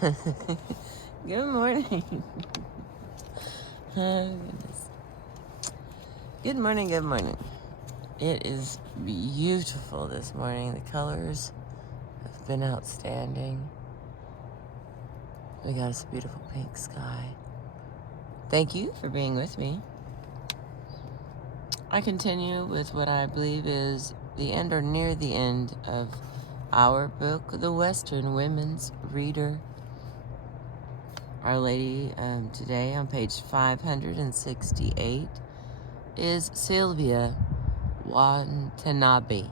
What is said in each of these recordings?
Good morning. Oh, goodness. Good morning, good morning. It is beautiful this morning. The colors have been outstanding. We got us a beautiful pink sky. Thank you for being with me. I continue with what I believe is the end or near the end of our book, The Western Women's Reader. Our Lady today on page 568 is Sylvia Watanabe.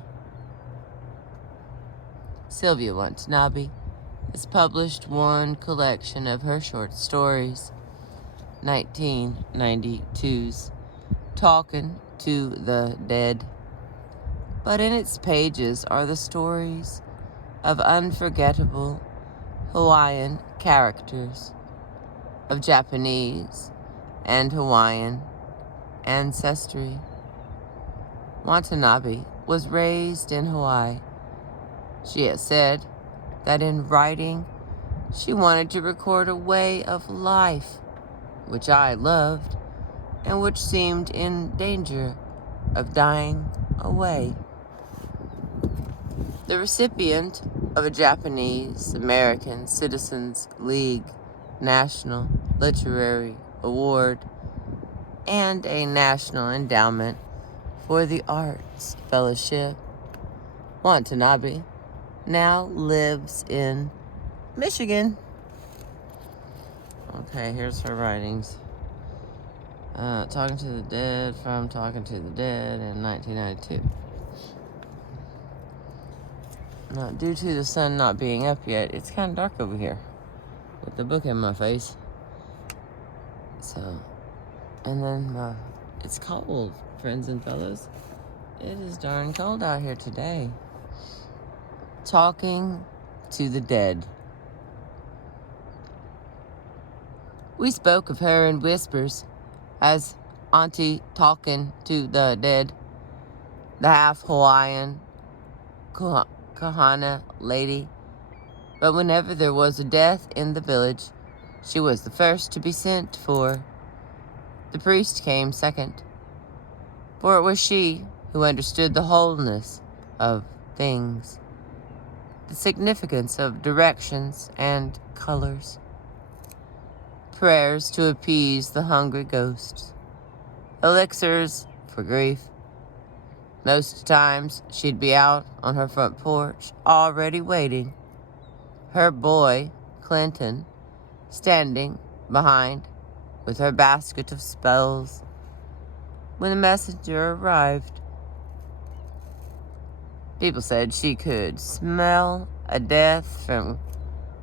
Sylvia Watanabe has published one collection of her short stories, 1992's Talking to the Dead. But in its pages are the stories of unforgettable Hawaiian characters, of Japanese and Hawaiian ancestry. Watanabe was raised in Hawaii. She has said that in writing, she wanted to record a way of life, which I loved, and which seemed in danger of dying away. The recipient of a Japanese American Citizens League National Literary Award and a National Endowment for the Arts Fellowship, Watanabe now lives in Michigan. Okay, here's her writings. Talking to the Dead, from Talking to the Dead in 1992. Now, due to the sun not being up yet, it's kind of dark over here with the book in my face. So, and then it's cold, friends and fellows. It is darn cold out here today. Talking to the Dead. We spoke of her in whispers as Aunty talking to the dead, the half-Hawaiian Kahana lady. But whenever there was a death in the village, she was the first to be sent for. The priest came second, for it was she who understood the wholeness of things, the significance of directions and colors, prayers to appease the hungry ghosts, elixirs for grief. Most times she'd be out on her front porch, already waiting, her boy, Clinton, standing behind with her basket of spells when the messenger arrived. People said she could smell a death from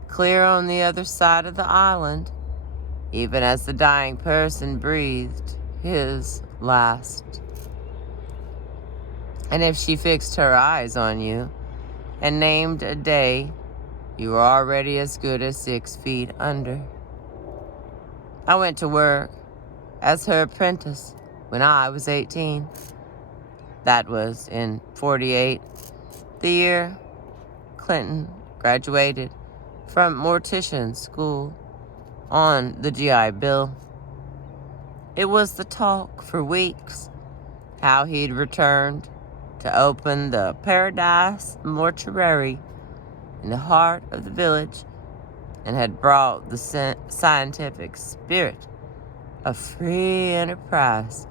clear on the other side of the island, even as the dying person breathed his last. And if she fixed her eyes on you and named a day, you were already as good as 6 feet under. I went to work as her apprentice when I was 18. That was in 48, the year Clinton graduated from mortician school on the GI Bill. It was the talk for weeks, how he'd returned to open the Paradise Mortuary in the heart of the village and had brought the scientific spirit of free enterprise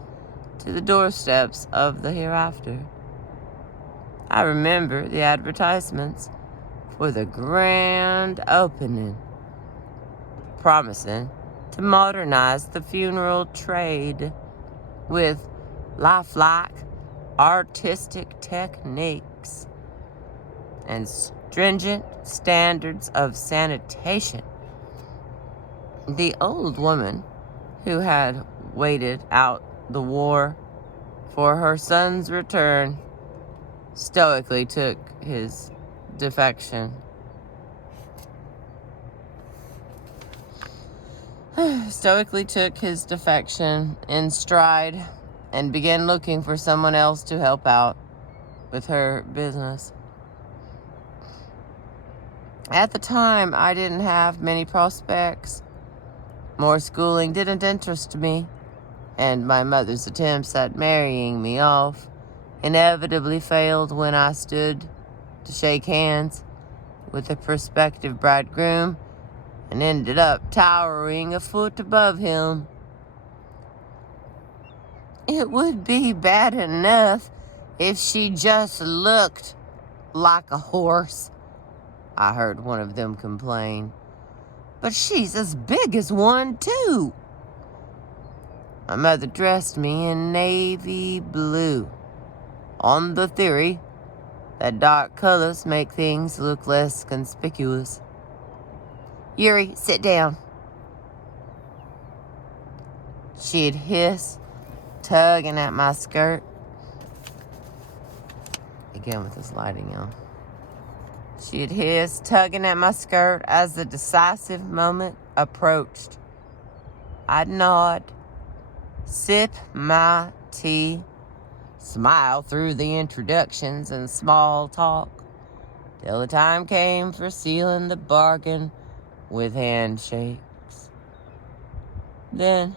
to the doorsteps of the hereafter. I remember the advertisements for the grand opening, promising to modernize the funeral trade with lifelike artistic techniques and stringent standards of sanitation. The old woman who had waited out the war for her son's return stoically took his defection. Stoically took his defection in stride and began looking for someone else to help out with her business. At the time, I didn't have many prospects. More schooling didn't interest me, and my mother's attempts at marrying me off inevitably failed when I stood to shake hands with a prospective bridegroom and ended up towering a foot above him. It would be bad enough if she just looked like a horse, I heard one of them complain. But she's as big as one, too. My mother dressed me in navy blue, on the theory that dark colors make things look less conspicuous. Yuri, sit down, she'd hiss, tugging at my skirt. Again with this lighting on. She'd hiss, tugging at my skirt as the decisive moment approached. I'd nod, sip my tea, smile through the introductions and small talk, till the time came for sealing the bargain with handshakes. Then,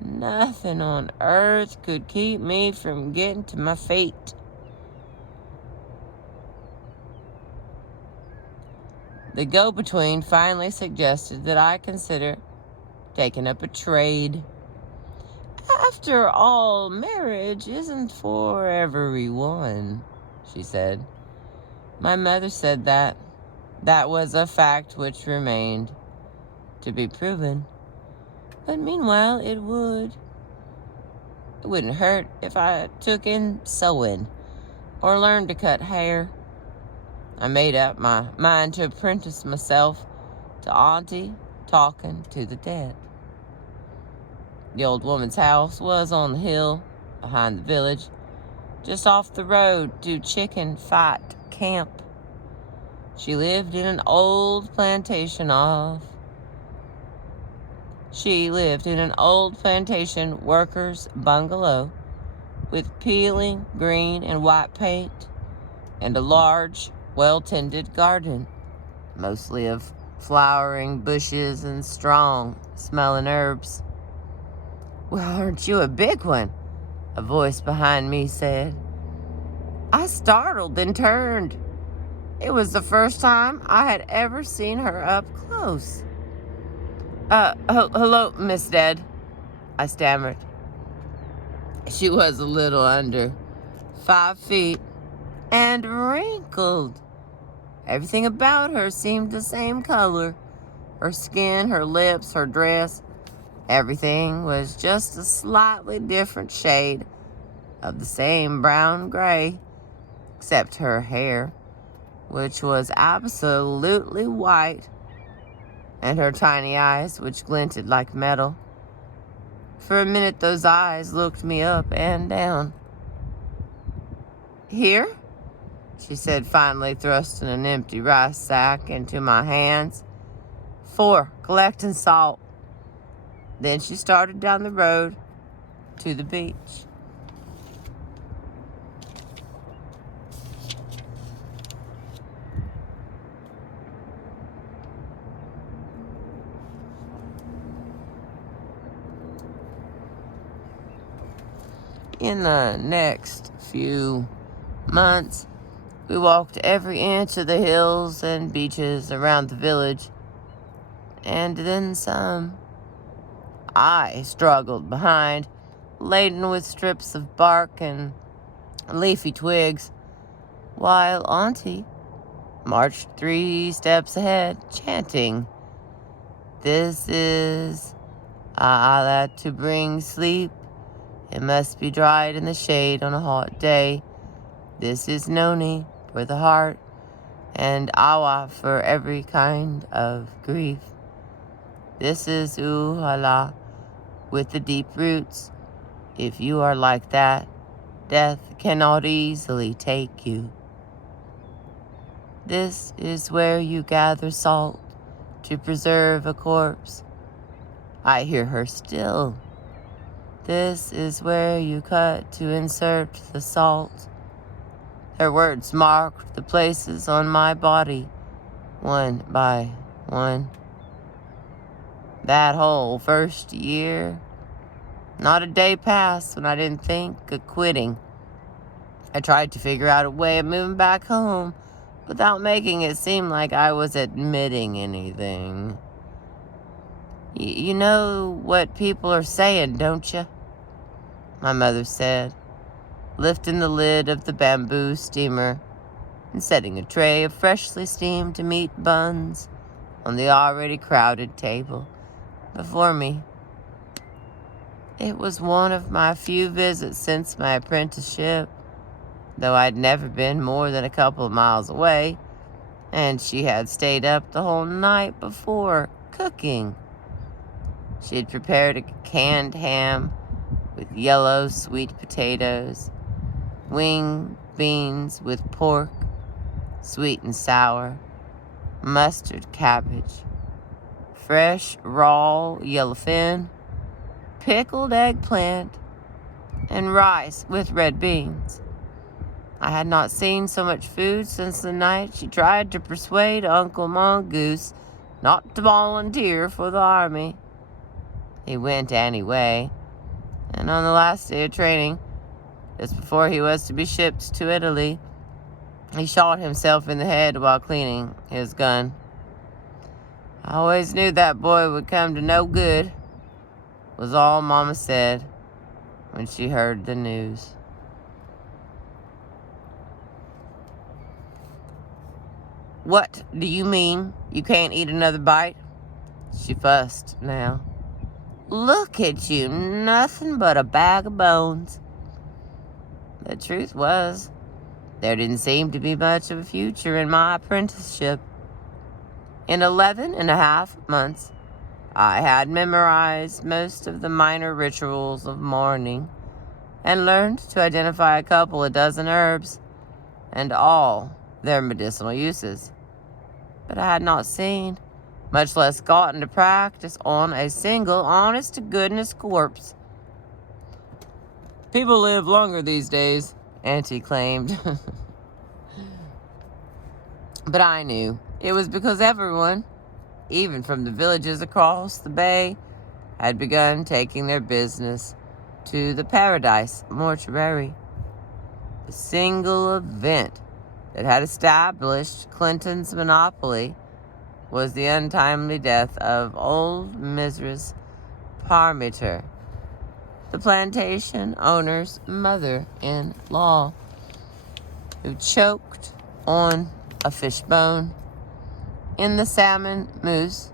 nothing on earth could keep me from getting to my feet. The go-between finally suggested that I consider taking up a trade. After all, marriage isn't for everyone, she said. My mother said that. That was a fact which remained to be proven. But meanwhile, it wouldn't hurt if I took in sewing or learned to cut hair. I made up my mind to apprentice myself to Aunty talking to the dead. The old woman's house was on the hill behind the village, just off the road to Chicken Fight Camp. She lived in an old plantation worker's bungalow with peeling green and white paint and a large, well-tended garden, mostly of flowering bushes and strong-smelling herbs. Well, aren't you a big one? A voice behind me said. I startled and turned. It was the first time I had ever seen her up close. Hello, Miss Dead, I stammered. She was a little under 5 feet and wrinkled. Everything about her seemed the same color. Her skin, her lips, her dress. Everything was just a slightly different shade of the same brown-gray, except her hair, which was absolutely white, and her tiny eyes, which glinted like metal. For a minute, those eyes looked me up and down. Here? She said, finally thrusting an empty rice sack into my hands. 4, collecting salt. Then she started down the road to the beach. In the next few months, we walked every inch of the hills and beaches around the village, and then some. I struggled behind, laden with strips of bark and leafy twigs, while Aunty marched 3 steps ahead, chanting, This is that to bring sleep. It must be dried in the shade on a hot day. This is noni for the heart, and awa for every kind of grief. This is uhala with the deep roots. If you are like that, death cannot easily take you. This is where you gather salt to preserve a corpse. I hear her still. This is where you cut to insert the salt. Her words marked the places on my body one by one. That whole first year, not a day passed when I didn't think of quitting. I tried to figure out a way of moving back home without making it seem like I was admitting anything. You know what people are saying, don't you? My mother said, lifting the lid of the bamboo steamer and setting a tray of freshly steamed meat buns on the already crowded table before me. It was one of my few visits since my apprenticeship, though I'd never been more than a couple of miles away, and she had stayed up the whole night before cooking. She had prepared a canned ham with yellow sweet potatoes, wing beans with pork, sweet and sour, mustard cabbage, fresh raw yellowfin, pickled eggplant, and rice with red beans. I had not seen so much food since the night she tried to persuade Uncle Mongoose not to volunteer for the army. He went anyway, and on the last day of training, just before he was to be shipped to Italy, he shot himself in the head while cleaning his gun. I always knew that boy would come to no good, was all Mama said when she heard the news. What do you mean you can't eat another bite? She fussed now. Look at you, nothing but a bag of bones. The truth was, there didn't seem to be much of a future in my apprenticeship. In 11.5 months, I had memorized most of the minor rituals of mourning and learned to identify a couple of dozen herbs and all their medicinal uses. But I had not seen, much less gotten to practice on a single honest-to-goodness corpse. People live longer these days, Aunty claimed. But I knew it was because everyone, even from the villages across the bay, had begun taking their business to the Paradise Mortuary. The single event that had established Clinton's monopoly was the untimely death of old Mrs. Parmiter, the plantation owner's mother-in-law, who choked on a fishbone in the salmon mousse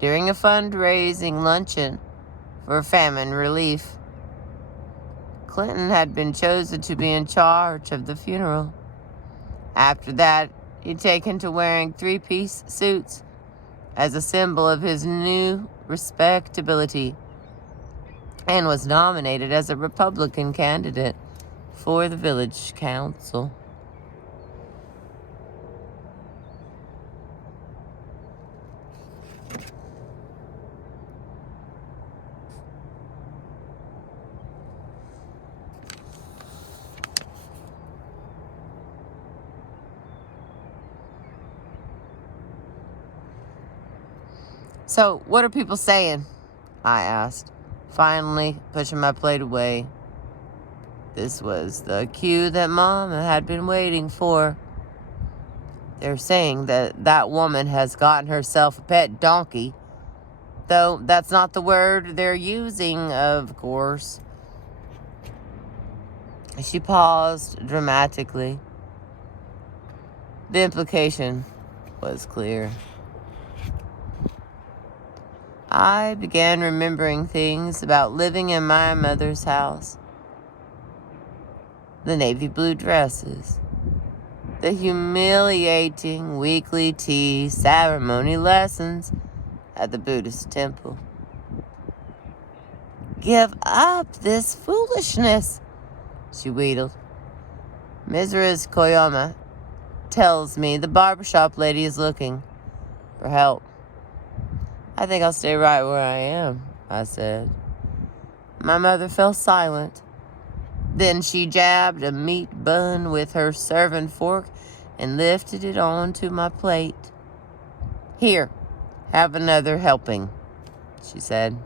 during a fundraising luncheon for famine relief. Clinton had been chosen to be in charge of the funeral. After that, he'd taken to wearing three-piece suits as a symbol of his new respectability and was nominated as a Republican candidate for the village council. So, what are people saying? I asked, finally pushing my plate away. This was the cue that Mama had been waiting for. They're saying that that woman has gotten herself a pet donkey, though that's not the word they're using, of course. She paused dramatically. The implication was clear. I began remembering things about living in my mother's house. The navy blue dresses, the humiliating weekly tea ceremony lessons at the Buddhist temple. Give up this foolishness, she wheedled. Mrs. Koyama tells me the barbershop lady is looking for help. I think I'll stay right where I am, I said. My mother fell silent. Then she jabbed a meat bun with her serving fork and lifted it onto my plate. Here, have another helping, she said.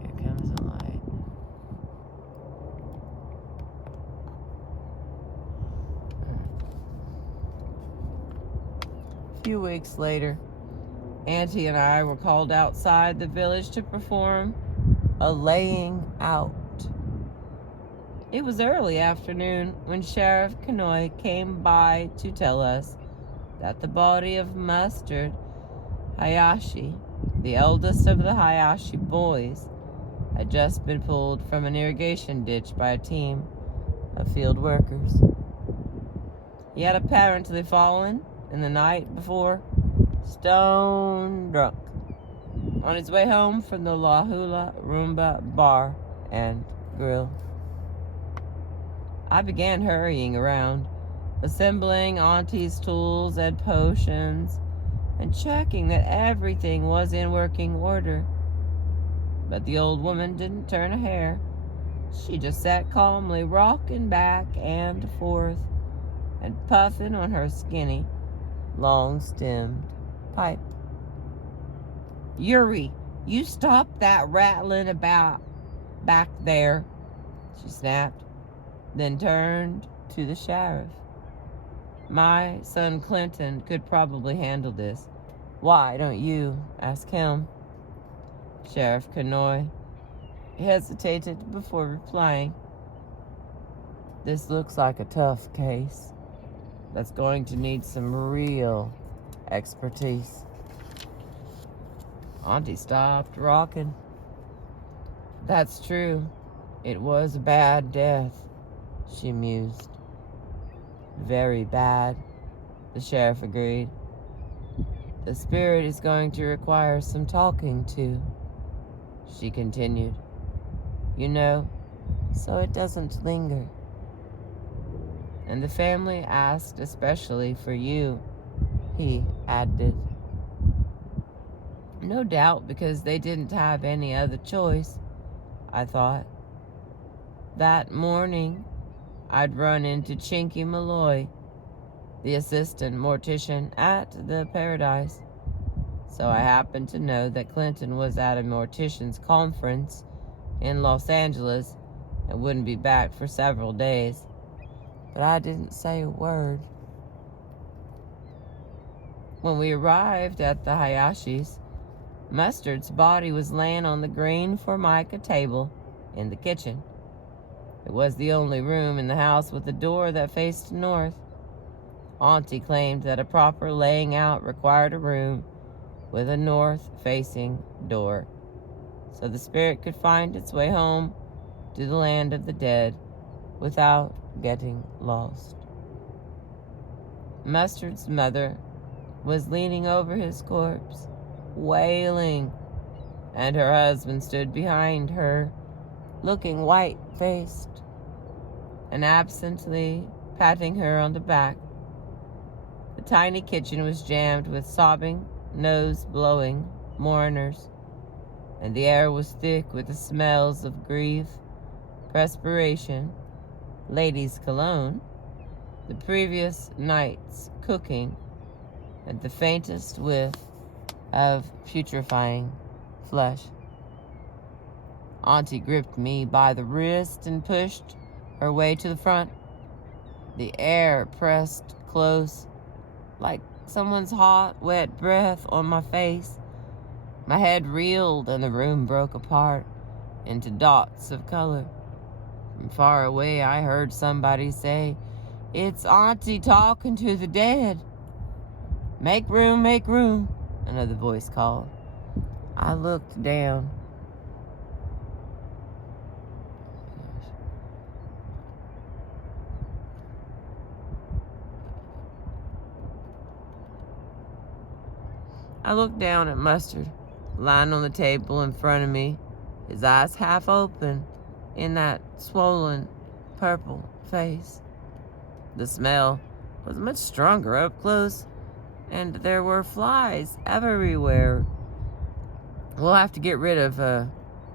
Here comes the light. A few weeks later, Aunty and I were called outside the village to perform a laying out. It was early afternoon when Sheriff Kanoi came by to tell us that the body of Mustard Hayashi, the eldest of the Hayashi boys, had just been pulled from an irrigation ditch by a team of field workers. He had apparently fallen in the night before, stone drunk, on his way home from the La Hula Rumba bar and grill. I began hurrying around, assembling Auntie's tools and potions, and checking that everything was in working order. But the old woman didn't turn a hair. She just sat calmly, rocking back and forth, and puffing on her skinny, long-stemmed pipe. "Yuri, you stop that rattling about back there," she snapped, then turned to the sheriff. "My son Clinton could probably handle this. Why don't you ask him?" Sheriff Kanoi hesitated before replying. "This looks like a tough case that's going to need some real expertise." Auntie stopped rocking. "That's true. It was a bad death," she mused. "Very bad," the sheriff agreed. "The spirit is going to require some talking to," she continued. "You know, so it doesn't linger. And the family asked especially for you," he added. No doubt because they didn't have any other choice, I thought. That morning, I'd run into Chinky Malloy, the assistant mortician at the Paradise. So I happened to know that Clinton was at a mortician's conference in Los Angeles and wouldn't be back for several days. But I didn't say a word. When we arrived at the Hayashis, Mustard's body was laying on the green formica table in the kitchen. It was the only room in the house with a door that faced north. Auntie claimed that a proper laying out required a room with a north-facing door, so the spirit could find its way home to the land of the dead without getting lost. Mustard's mother was leaning over his corpse, wailing, and her husband stood behind her, looking white-faced and absently patting her on the back. The tiny kitchen was jammed with sobbing, nose-blowing mourners, and the air was thick with the smells of grief, perspiration, ladies' cologne, the previous night's cooking, and the faintest whiff of putrefying flesh. Auntie gripped me by the wrist and pushed her way to the front. The air pressed close, like someone's hot, wet breath on my face. My head reeled and the room broke apart into dots of color. From far away, I heard somebody say, "It's Auntie talking to the dead." Make room," another voice called. I looked down. I looked down at Mustard, lying on the table in front of me, his eyes half open in that swollen, purple face. The smell was much stronger up close, and there were flies everywhere. We'll have to get rid of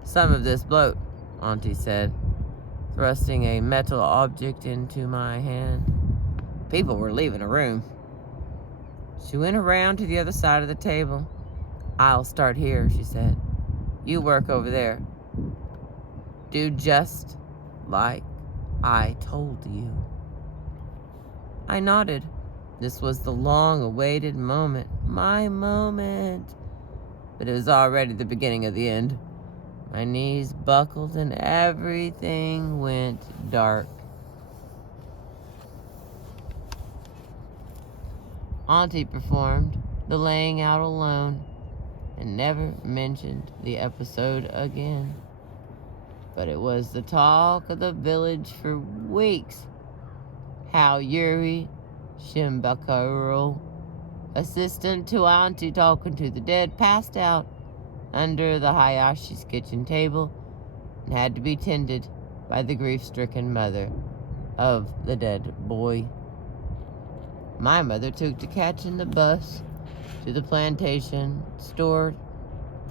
some of this bloat, Auntie said, thrusting a metal object into my hand. People were leaving the room. She went around to the other side of the table. I'll start here, she said. You work over there. Do just like I told you. I nodded. This was the long-awaited moment. My moment. But it was already the beginning of the end. My knees buckled and everything went dark. Auntie performed the laying out alone and never mentioned the episode again. But it was the talk of the village for weeks. How Yuri Shimbakuro, assistant to Auntie talking to the dead, passed out under the Hayashi's kitchen table and had to be tended by the grief-stricken mother of the dead boy. My mother took to catching the bus to the plantation, store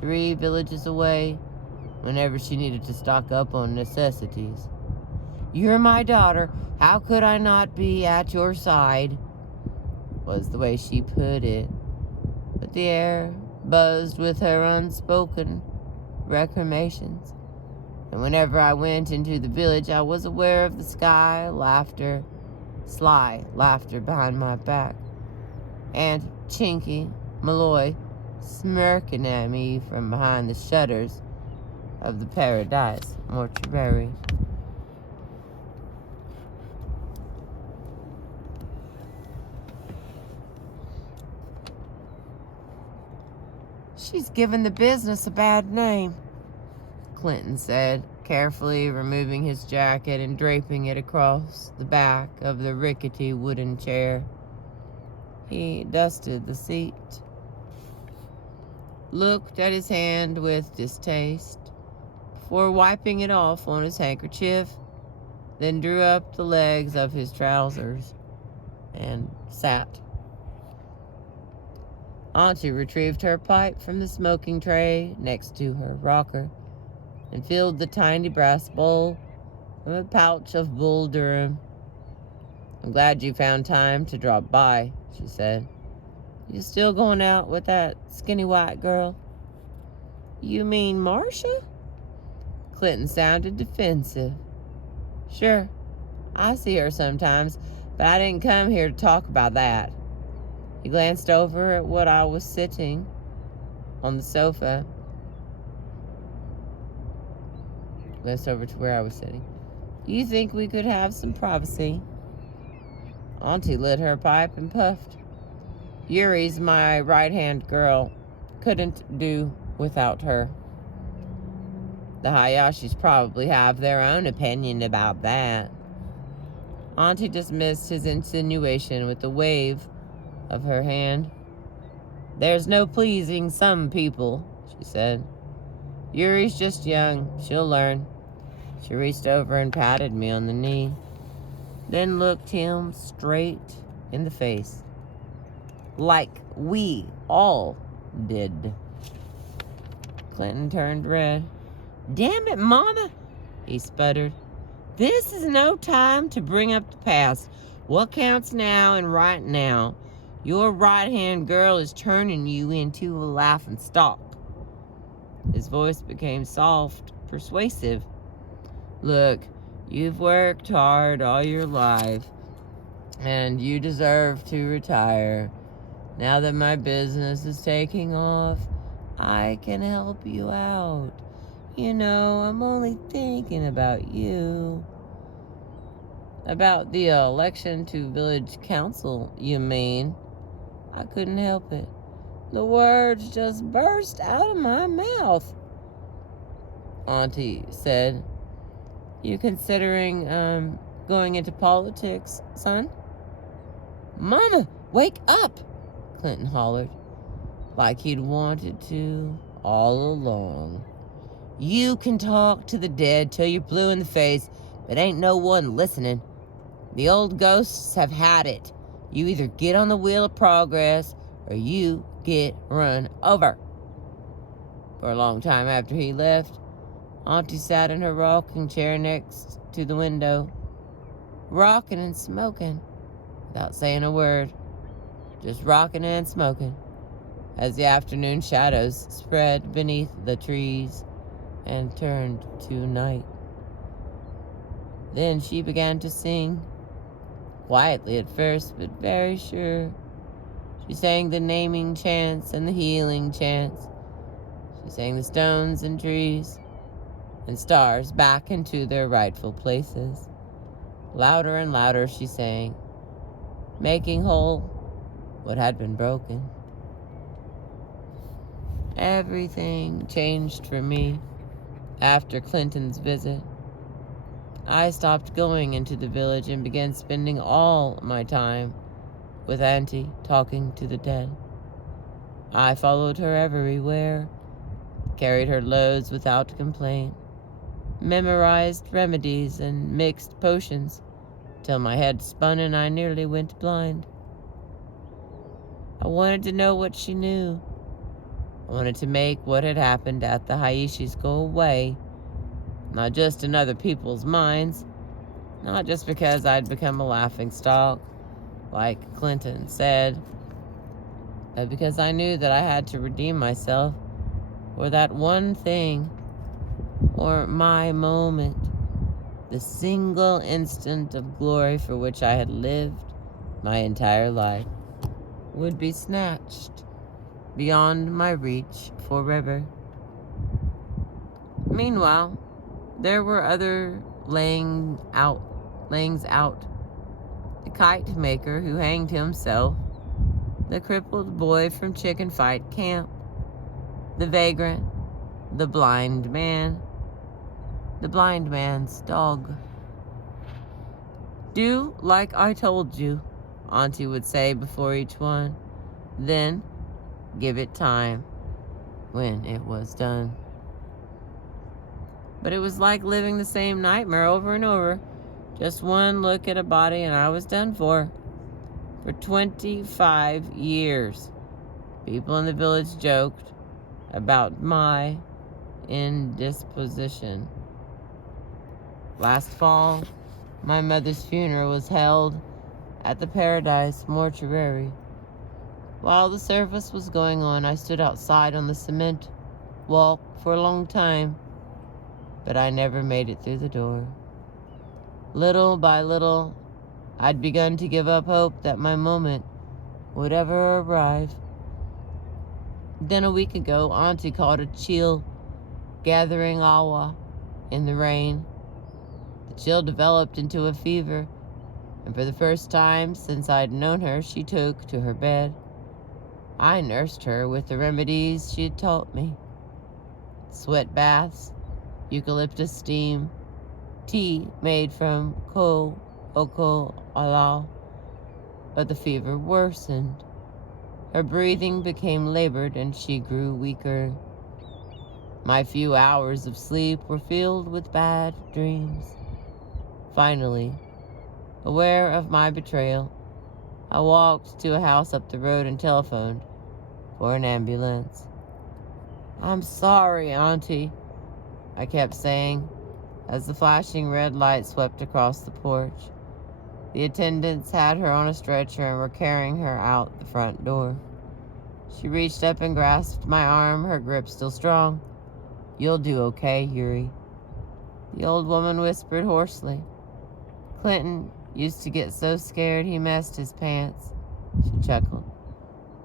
3 villages away, whenever she needed to stock up on necessities. You're my daughter. How could I not be at your side? Was the way she put it. But the air buzzed with her unspoken recriminations. And whenever I went into the village, I was aware of the sly laughter behind my back. And Chinky Malloy smirking at me from behind the shutters of the Paradise Mortuary. She's given the business a bad name, Clinton said, carefully removing his jacket and draping it across the back of the rickety wooden chair. He dusted the seat, looked at his hand with distaste, before wiping it off on his handkerchief, then drew up the legs of his trousers and sat. Auntie retrieved her pipe from the smoking tray next to her rocker and filled the tiny brass bowl from a pouch of Bull Durham. I'm glad you found time to drop by, she said. You still going out with that skinny white girl? You mean Marcia? Clinton sounded defensive. Sure, I see her sometimes, but I didn't come here to talk about that. He glanced over at what I was sitting on the sofa. Glanced over to where I was sitting. You think we could have some privacy? Auntie lit her pipe and puffed. Yuri's my right-hand girl. Couldn't do without her. The Hayashis probably have their own opinion about that. Auntie dismissed his insinuation with a wave of her hand. There's no pleasing some people, she said. Yuri's just young. She'll learn. She reached over and patted me on the knee, then looked him straight in the face, like we all did. Clinton turned red. Damn it, Mama, he sputtered. This is no time to bring up the past. What counts now and right now? Your right-hand girl is turning you into a laughing stock. His voice became soft, persuasive. Look, you've worked hard all your life, and you deserve to retire. Now that my business is taking off, I can help you out. You know, I'm only thinking about you. About the election to village council, you mean? I couldn't help it. The words just burst out of my mouth. Auntie said, You considering, going into politics, son? Mama, wake up, Clinton hollered, like he'd wanted to all along. You can talk to the dead till you're blue in the face, but ain't no one listening. The old ghosts have had it. You either get on the wheel of progress or you get run over. For a long time after he left, Auntie sat in her rocking chair next to the window, rocking and smoking, without saying a word, just rocking and smoking, as the afternoon shadows spread beneath the trees and turned to night. Then she began to sing, quietly at first, but very sure. She sang the naming chants and the healing chants. She sang the stones and trees and stars back into their rightful places. Louder and louder she sang, making whole what had been broken. Everything changed for me after Clinton's visit. I stopped going into the village and began spending all my time with Aunty talking to the dead. I followed her everywhere, carried her loads without complaint, memorized remedies and mixed potions till my head spun and I nearly went blind. I wanted to know what she knew. I wanted to make what had happened at the Haishis go away, not just in other people's minds, not just because I'd become a laughingstock, like Clinton said, but because I knew that I had to redeem myself for that one thing, or my moment, the single instant of glory for which I had lived my entire life, would be snatched beyond my reach forever. Meanwhile, there were other layings out. The kite maker who hanged himself, the crippled boy from Chicken Fight Camp, the vagrant, the blind man, the blind man's dog. Do like I told you, Auntie would say before each one. Then give it time when it was done. But it was like living the same nightmare over and over. Just one look at a body and I was done for. For 25 years, people in the village joked about my indisposition. Last fall, my mother's funeral was held at the Paradise Mortuary. While the service was going on, I stood outside on the cement walk for a long time, but I never made it through the door. Little by little, I'd begun to give up hope that my moment would ever arrive. Then a week ago, Auntie caught a chill gathering awa in the rain. The chill developed into a fever, and for the first time since I'd known her, she took to her bed. I nursed her with the remedies she had taught me. Sweat baths, eucalyptus steam, tea made from oko alao. But the fever worsened. Her breathing became labored and she grew weaker. My few hours of sleep were filled with bad dreams. Finally, aware of my betrayal, I walked to a house up the road and telephoned for an ambulance. "I'm sorry, Auntie," I kept saying as the flashing red light swept across the porch. The attendants had her on a stretcher and were carrying her out the front door. She reached up and grasped my arm, her grip still strong. "You'll do okay, Yuri," the old woman whispered hoarsely. "Clinton used to get so scared he messed his pants," she chuckled,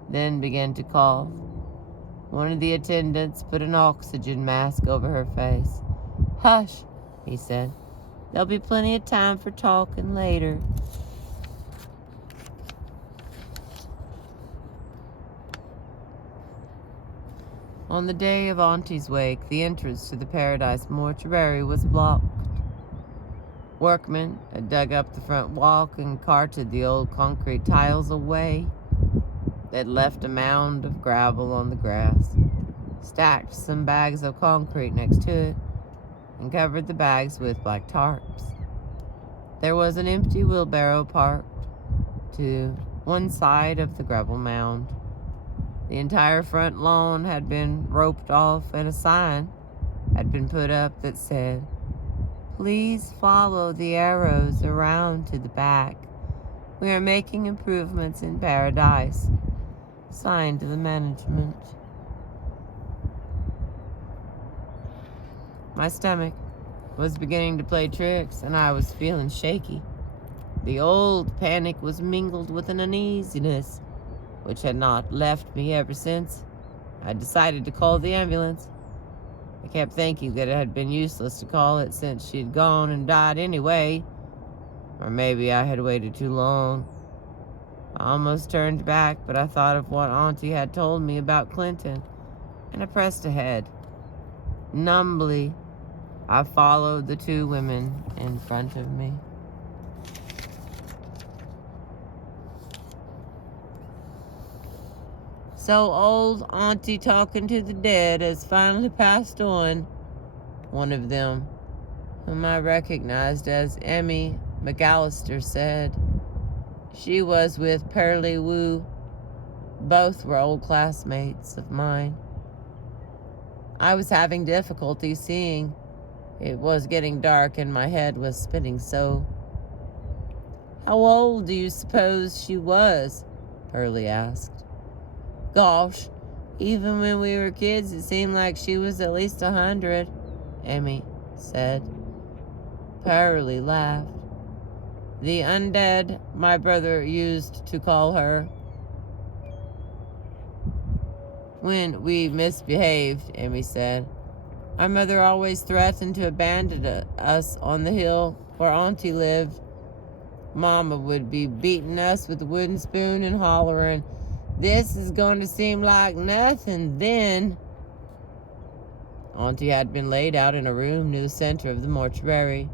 then began to cough. One of the attendants put an oxygen mask over her face. "Hush," he said. "There'll be plenty of time for talking later." On the day of Auntie's wake, the entrance to the Paradise Mortuary was blocked. Workmen had dug up the front walk and carted the old concrete tiles away. They'd left a mound of gravel on the grass, stacked some bags of concrete next to it, and covered the bags with black tarps. There was an empty wheelbarrow parked to one side of the gravel mound. The entire front lawn had been roped off, and a sign had been put up that said, "Please follow the arrows around to the back. We are making improvements in paradise." Signed to the management. My stomach was beginning to play tricks, and I was feeling shaky. The old panic was mingled with an uneasiness which had not left me ever since I decided to call the ambulance. I kept thinking that it had been useless to call it since she had gone and died anyway. Or maybe I had waited too long. I almost turned back, but I thought of what Aunty had told me about Clinton, and I pressed ahead. Numbly, I followed the two women in front of me. So old Aunty talking to the dead has finally passed on. One of them, whom I recognized as Emmy McAllister, said. She was with Pearlie Wu. Both were old classmates of mine. I was having difficulty seeing. It was getting dark and my head was spinning so. "How old do you suppose she was?" Pearlie asked. "Gosh, even when we were kids, it seemed like she was at least 100, Emmy said. Pearlie laughed. "The undead, my brother used to call her. When we misbehaved," Emmy said. "Our mother always threatened to abandon us on the hill where Aunty lived. Mama would be beating us with a wooden spoon and hollering, 'This is going to seem like nothing then.'" Aunty had been laid out in a room near the center of the mortuary.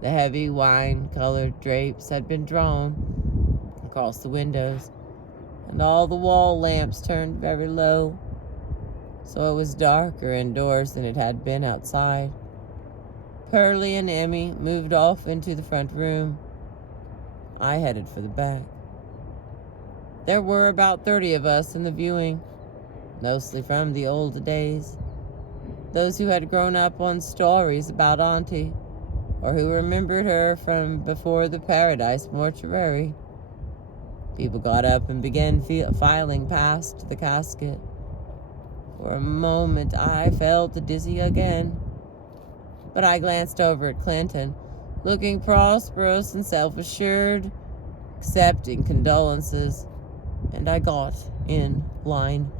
The heavy wine-colored drapes had been drawn across the windows, and all the wall lamps turned very low, so it was darker indoors than it had been outside. Pearlie and Emmy moved off into the front room. I headed for the back. There were about 30 of us in the viewing, mostly from the old days, those who had grown up on stories about Aunty, or who remembered her from before the Paradise mortuary. People got up and began filing past the casket. For a moment, I felt dizzy again. But I glanced over at Clinton, looking prosperous and self-assured, accepting condolences, and I got in line.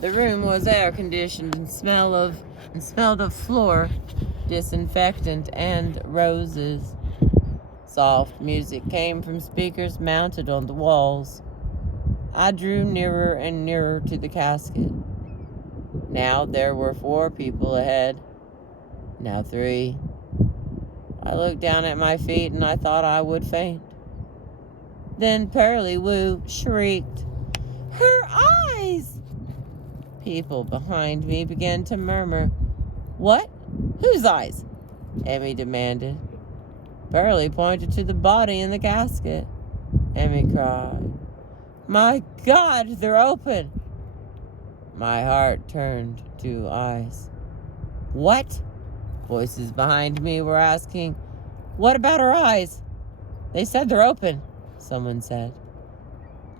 The room was air-conditioned and smelled of floor disinfectant and roses. Soft music came from speakers mounted on the walls. I drew nearer and nearer to the casket. Now there were 4 people ahead. Now 3. I looked down at my feet and I thought I would faint. Then Pearlie Wu shrieked, "Her eyes!" People behind me began to murmur. "What? Whose eyes?" Emmy demanded. Pearlie pointed to the body in the casket. Emmy cried, "My God, they're open!" My heart turned to ice. "What?" Voices behind me were asking. "What about her eyes?" "They said they're open," someone said.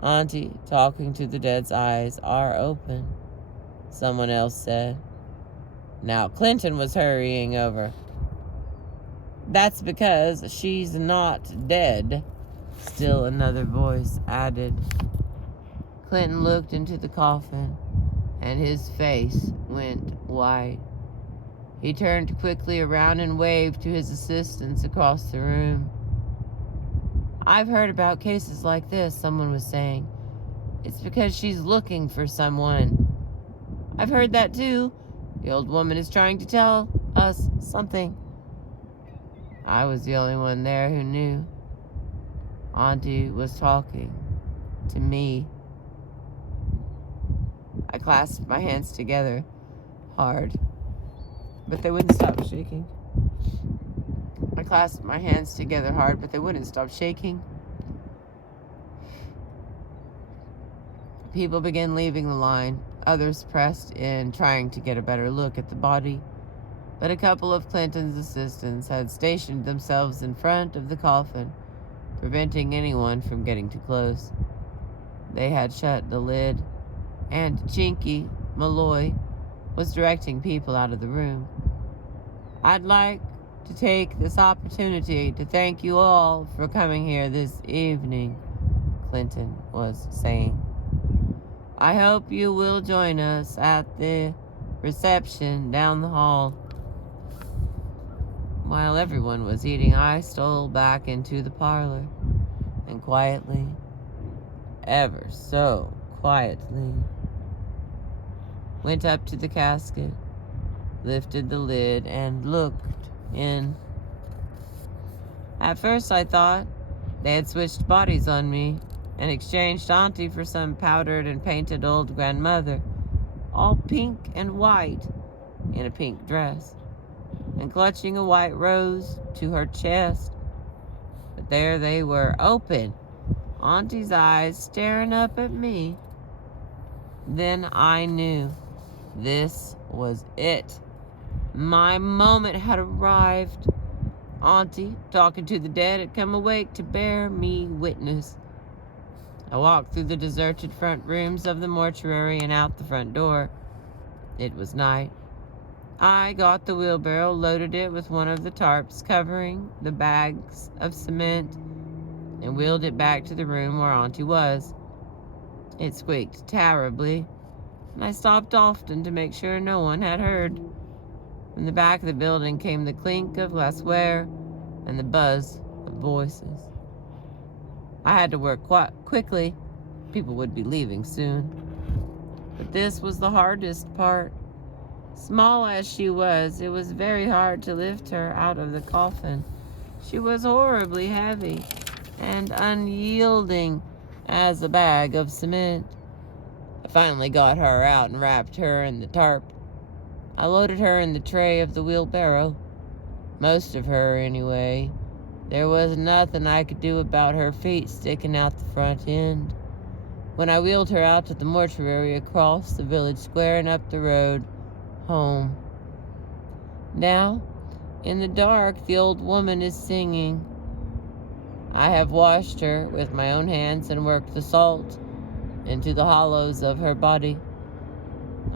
"Aunty, talking to the dead's eyes are open," someone else said. Now Clinton was hurrying over. "That's because she's not dead," still another voice added. Clinton looked into the coffin, and his face went white. He turned quickly around and waved to his assistants across the room. "I've heard about cases like this," someone was saying. "It's because she's looking for someone." "I've heard that too. The old woman is trying to tell us something." I was the only one there who knew. Aunty was talking to me. I clasped my hands together hard, but they wouldn't stop shaking. I clasped my hands together hard, but they wouldn't stop shaking. People began leaving the line. Others pressed in, trying to get a better look at the body, but a couple of Clinton's assistants had stationed themselves in front of the coffin, preventing anyone from getting too close. They had shut the lid, and Chinky Malloy was directing people out of the room. "I'd like to take this opportunity to thank you all for coming here this evening," Clinton was saying. "I hope you will join us at the reception down the hall." While everyone was eating, I stole back into the parlor and quietly, ever so quietly, went up to the casket, lifted the lid, and looked in. At first I thought they had switched bodies on me and exchanged Aunty for some powdered and painted old grandmother, all pink and white, in a pink dress, and clutching a white rose to her chest. But there they were, open, Auntie's eyes staring up at me. Then I knew this was it. My moment had arrived. Auntie, talking to the dead, had come awake to bear me witness. I walked through the deserted front rooms of the mortuary and out the front door. It was night. I got the wheelbarrow, loaded it with one of the tarps covering the bags of cement, and wheeled it back to the room where Auntie was. It squeaked terribly, and I stopped often to make sure no one had heard. From the back of the building came the clink of glassware and the buzz of voices. I had to work quite quickly. People would be leaving soon. But this was the hardest part. Small as she was, it was very hard to lift her out of the coffin. She was horribly heavy and unyielding as a bag of cement. I finally got her out and wrapped her in the tarp. I loaded her in the tray of the wheelbarrow. Most of her, anyway. There was nothing I could do about her feet sticking out the front end. When I wheeled her out to the mortuary across the village square and up the road, home. Now, in the dark, the old woman is singing. I have washed her with my own hands and worked the salt into the hollows of her body.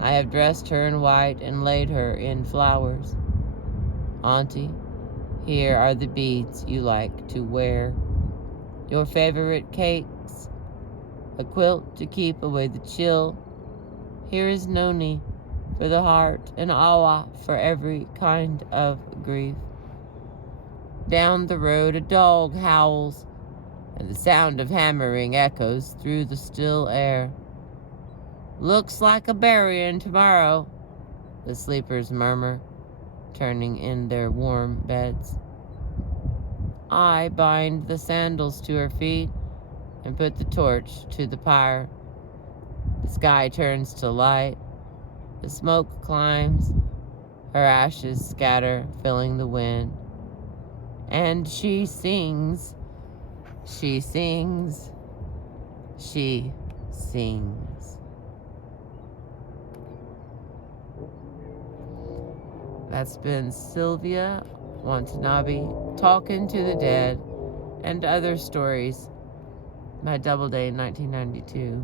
I have dressed her in white and laid her in flowers. Auntie, here are the beads you like to wear, your favorite cakes, a quilt to keep away the chill. Here is noni for the heart and awa for every kind of grief. Down the road a dog howls, and the sound of hammering echoes through the still air. Looks like a burying tomorrow, the sleepers murmur, turning in their warm beds. I bind the sandals to her feet and put the torch to the pyre. The sky turns to light. The smoke climbs. Her ashes scatter, filling the wind. And she sings. She sings. She sings. That's been Sylvia Watanabe, Talking to the Dead, and Other Stories by Doubleday in 1992.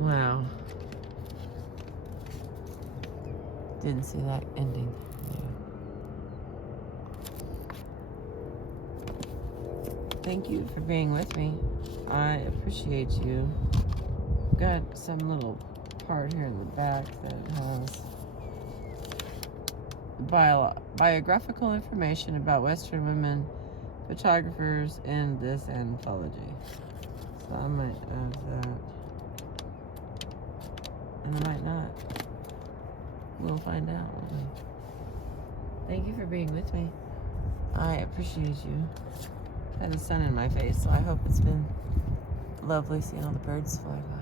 Wow. Didn't see that ending. Thank you for being with me. I appreciate you. Got some little part here in the back that has biographical information about Western women photographers in this anthology. So I might have that. And I might not. We'll find out. Thank you for being with me. I appreciate you. I had the sun in my face, so I hope it's been lovely seeing all the birds fly by.